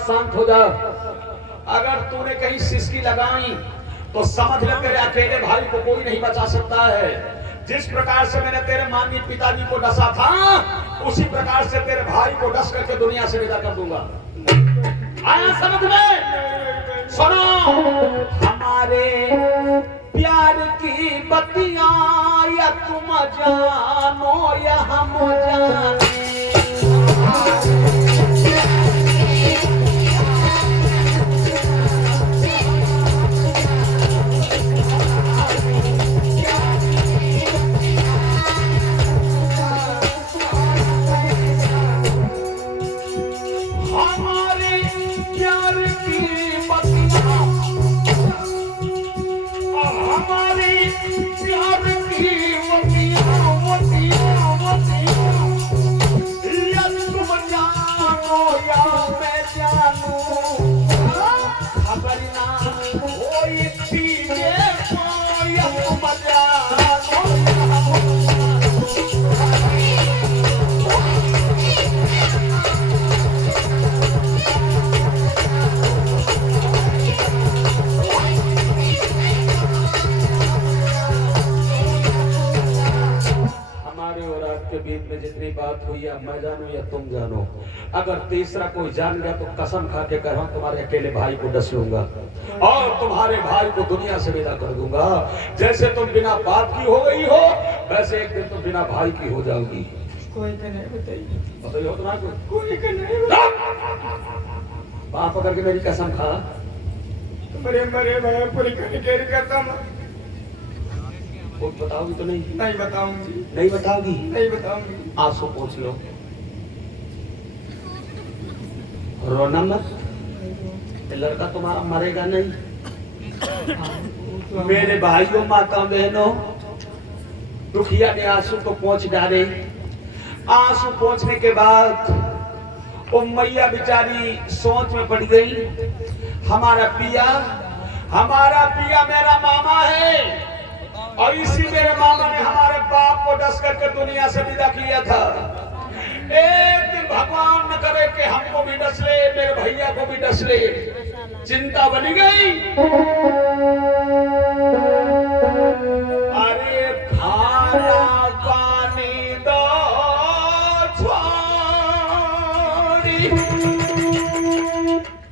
शांत हो जा। अगर तूने कहीं सिसकी लगाई तो समझ ले तेरे अकेले भाई को कोई नहीं बचा सकता है। जिस प्रकार से मैंने तेरे माननीय पिताजी को डसा था, उसी प्रकार से तेरे भाई को डस करके दुनिया से विदा कर दूंगा। आया समझ में? सुनो, हमारे प्यार की बत्तियां या तुम जानो या हम जाने। जितनी बात हुई है मैं जानू या तुम जानो, अगर तीसरा कोई जान गया तो कसम खा के कह रहा हूं तुम्हारे अकेले भाई को डस लूंगा और तुम्हारे भाई को दुनिया से विदा कर दूंगा। जैसे तुम बिना बाप की हो गई हो, वैसे एक दिन तुम बिना भाई की हो जाओगी। कोई का नहीं बताइए, हो तो ना कोई का नहीं। बाप पकड़ के मेरी कसम खा। मरे मरे मैं पूरी करता हूँ। कुछ बताओगी तो नहीं? नहीं बताऊंगी। नहीं बताओगी? नहीं बताऊंगी। आंसू पोंछ लो, रोना मत, लड़का तुम्हारा मरेगा नहीं। मेरे भाइयों माता बहनों, दुखिया ने आंसू तो पोंछ डाले। आंसू पोंछने के बाद वो मैया बेचारी सोच में पड़ गई। हमारा पिया मेरा मामा है और इसी मेरे मामा ने हमारे बाप को डस करके दुनिया से विदा किया था। एक दिन भगवान न करे कि हमको भी डस ले, मेरे भैया को भी डस ले। चिंता बनी गई। अरे खाना पानी दो छोड़ी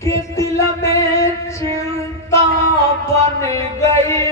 के दिल में चिंता बन गई।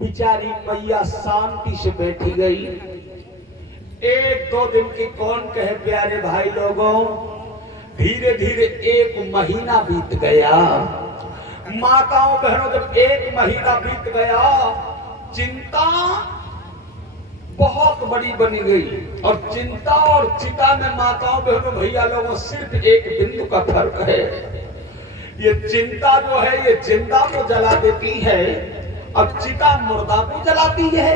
बेचारी मैया शांति से बैठी गई। एक दो दिन की कौन कहे प्यारे भाई लोगों, धीरे धीरे एक महीना बीत गया। माताओं बहनों, जब एक महीना बीत गया, चिंता बहुत बड़ी बनी गई। और चिंता और चिता में माताओं बहनों भैया लोगों सिर्फ एक बिंदु का फर्क है। ये चिंता जो है ये जिंदा को जला देती है, अब चिता मुर्दा को जलाती है।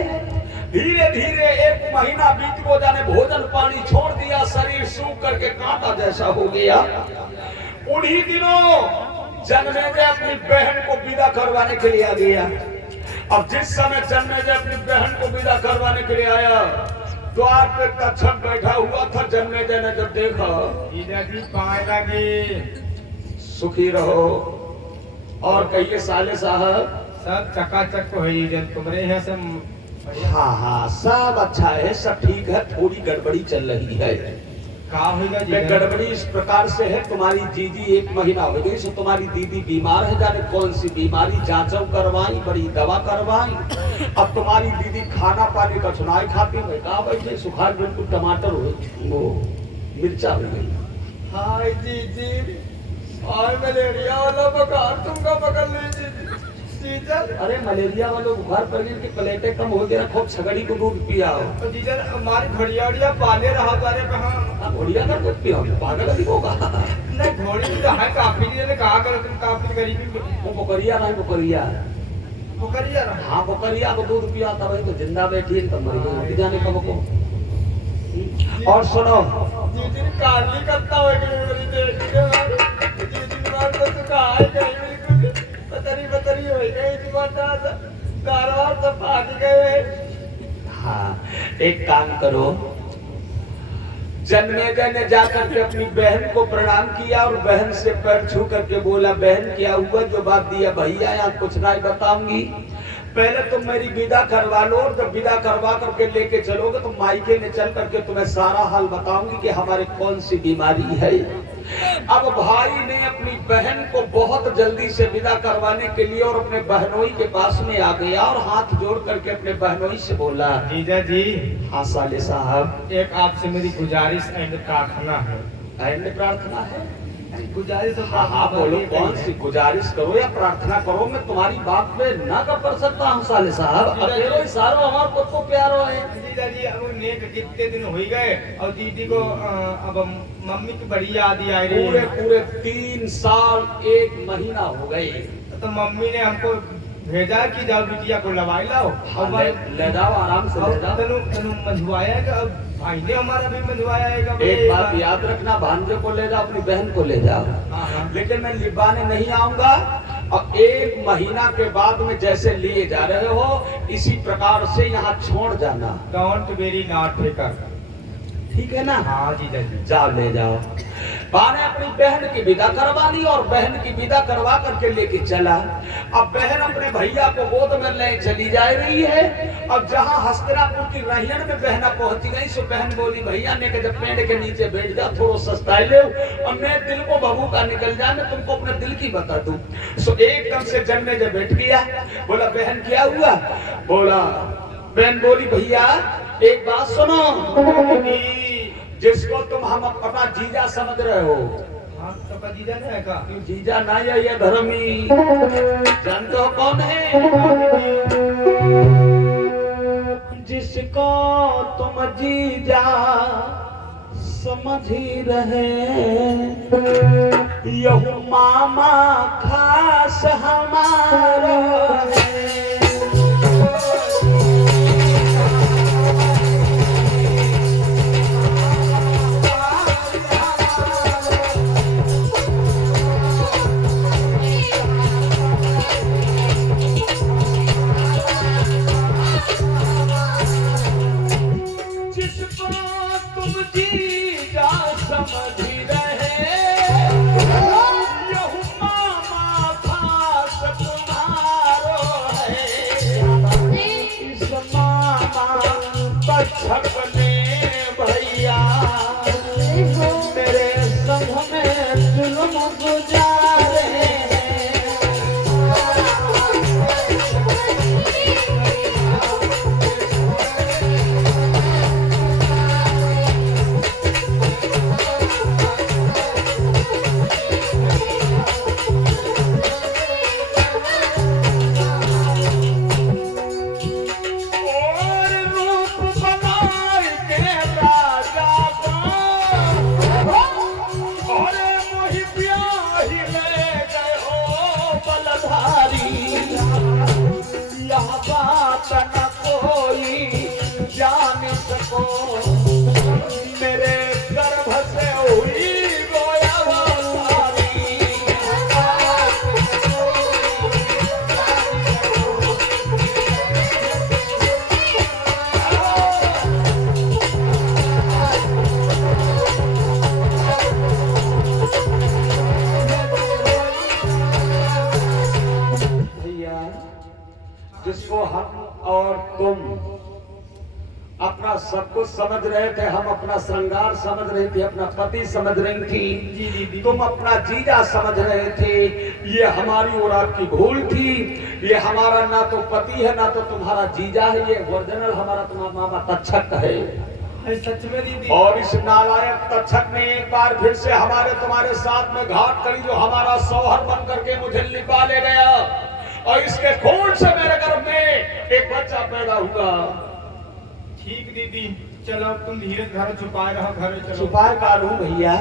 धीरे धीरे एक महीना बीत को जाने भोजन पानी छोड़ दिया, शरीर सूख करके कांटा जैसा हो गया। उन्हीं दिनों जन्मेजय अपनी बहन को विदा करवाने के लिए आ गया। अब जिस समय जन्मेजय अपनी बहन को विदा करवाने के लिए आया, द्वार पे तक्षक बैठा हुआ था। जन्मेजय ने जब देखा, जीजाजी पाए लगे, सुखी रहो और कहिए साले साहब सब चकाचक हो ही जब तुम्हारे यहाँ सब हाँ हाँ सब अच्छा है, सब ठीक है। थोड़ी गड़बड़ी चल रही है। का होगा जी? गड़बड़ी इस प्रकार से है, तुम्हारी दीदी 1 महीना हो गई सो तुम्हारी दीदी बीमार है, जाने कौन सी बीमारी, जांचों करवाई, बड़ी दवा करवाई। अब तुम्हारी दीदी खाना पानी का चुनाव खाती है। कहा भाई सुखा बिल्कुल टमाटर हो वो मिर्चा हो गई। हाय जीजी, और मलेरिया वाला बुखार तुमको पकड़ लीजिए जीजा। अरे मलेरिया वालों बुखार पड़ गई कि प्लेटें कम हो गया, खूब छगड़ी को दूध पिया हो। तो जीजा हमारी घड़िया पाले रहा तारे कहाँ घोड़िया का दूध पिया पागल नहीं होगा। नहीं घोड़ी भी तो है काफी, ने कहा करो तुम काफी गरीबी वो बकरिया नहीं बुकरिया बुकरिया रहा। हाँ बुकरिया को दूध पिया था भाई, तो जिंदा बैठी है तो मर गई जाने कब को। और सुनो जीजी ने काली करता हो गई जीजी बात तो कहा है बिल्कुल पतरी हो गई तुम्हारा कारवार तो पानी गए। हाँ एक काम करो, जन्मेजय ने जाकर के अपनी बहन को प्रणाम किया और बहन से पैर छू करके बोला, बहन क्या हुआ जो बात दिया भैया, यहाँ कुछ नहीं बताऊंगी, पहले तुम मेरी विदा करवा लो, और जब विदा करवा करके लेके चलोगे तो मायके में चल करके तुम्हें सारा हाल बताऊंगी कि हमारे कौन सी बीमारी है। अब भाई ने अपनी बहन को बहुत जल्दी से विदा करवाने के लिए और अपने बहनोई के पास में आ गया और हाथ जोड़ करके अपने बहनोई से बोला, जीजा जी हाँ साले साहब एक आपसे मेरी गुजारिश एंड प्रार्थना है। एंड प्रार्थना है? गुजारिश हाँ बोलो, कौन सी गुजारिश करो या प्रार्थना करो, मैं तुम्हारी बात पे ना कर सकता हूँ साले साहब। अकेलो सारो हमारे को तो प्यारो है। जीजा जी अब नेक कितने दिन हो गए और दीदी को अब मम्मी की बड़ी याद ही आ रही है। पूरे 3 साल 1 महीना हो गए। तो मम्मी ने हमको भेजा कि जाओ बिटिया को लवाई लाओ और ले जाओ आराम से ले जाओ। तनु मंझवाया कि अब भाई ने हमारा भी मंझवाया है। एक बात याद रखना, भांजे को ले जाओ, अपनी बहन को ले जाओ, लेकिन मैं लिबाने नहीं आऊंगा। और 1 महीना के बाद में जैसे लिए जा रहे हो इसी प्रकार से यहाँ छोड़ जाना। डोंट वेरी नॉट टेकर, ठीक है ना? हाँ जीजा जी जाओ ले जाओ। बा ने अपनी बहन की विदा करवा ली और बहन की विदा करवा करके लेके चला। अब बहन अपने भैया को गोद में ले चली जा रही है। अब जहाँ हस्तिनापुर की रहियन में बहना पहुंच गई सो बहन बोली, भैया ने के जब पेड़ के नीचे बैठ जा, थोड़ा सस्ता ले और मैं दिल को बहू का निकल जाए, मैं तुमको अपने दिल की बता दूं। सो एकदम से जन्मेजय बैठ गया। बोला बहन क्या हुआ? बोला बहन बोली भैया एक बात सुनो, जिसको तुम हम अपना जीजा समझ रहे हो, हाँ तो जीजा ने है का? जीजा ना ये धर्मी, जानते हो कौन है? जिसको तुम जीजा समझ ही रहे, यहू मामा खास हमारा है। भैया मेरे संग में जुल्म गुजारे और रूप बनाए सब कुछ समझ रहे थे, हम अपना श्रृंगार समझ रहे थे, अपना पति समझ रही थी, जी दीदी। तुम अपना जीजा समझ रहे थे। ये हमारी और आपकी भूल थी। ये हमारा ना तो पति है ना तो तुम्हारा जीजा है, ये ओरिजिनल हमारा तुम्हारा मामा तक्षक है। सच में दीदी। और इस नालायक तक्षक ने एक बार फिर से हमारे तुम्हारे साथ में घाट करी, जो हमारा शौहर बन करके मुझे लिपा ले गया, और इसके खून से मेरे गर्भ में एक बच्चा पैदा हुआ। ठीक दीदी, चलो तुम धीरे घर छुपाए रहो, घर चलो। छुपाए कालू भैया,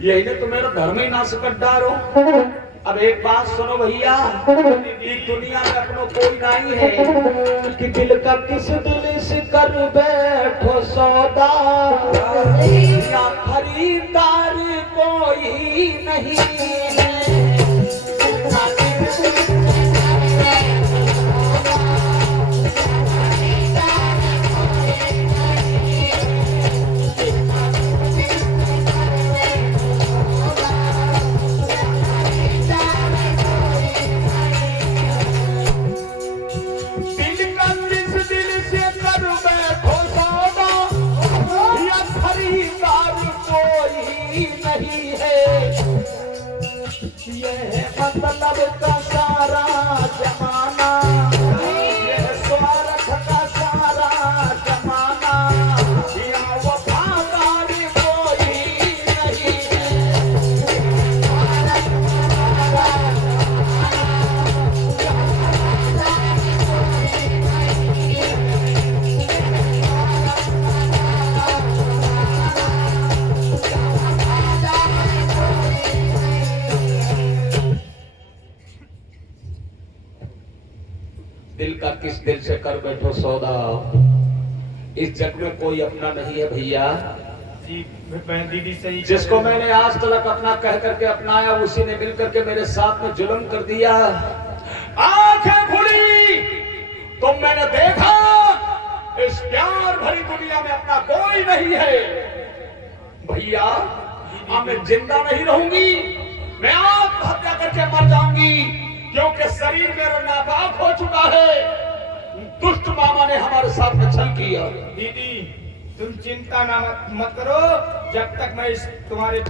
यही ने तो मेरा धर्म ही नाश कर डालो। अब एक बात सुनो भैया, इस दुनिया में अपनो कोई नहीं है कि दिल का किस दिल से कर बैठो सौदा, या खरीदार कोई नहीं है। मतलब का सारा जमाना, ये स्वार्थ का सारा जमाना, या वफादार कोई नहीं दिल का किस दिल से कर बैठो सौदा, इस जग में कोई अपना नहीं है भैया। जी दीदी सही। जिसको मैंने आज तक अपना कह करके अपनाया, उसी ने मिल करके मेरे साथ में जुल्म कर दिया। आंखें खुली तो मैंने देखा इस प्यार भरी दुनिया में अपना कोई नहीं है। भैया अब मैं जिंदा नहीं रहूंगी, मैं आत्महत्या करके मर जाऊंगी, क्योंकि शरीर मेरा नापाक हो चुका है। दुष्ट मामा ने हमारे साथ में छल किया। दीदी तुम चिंता ना मत करो, जब तक मैं इस तुम्हारे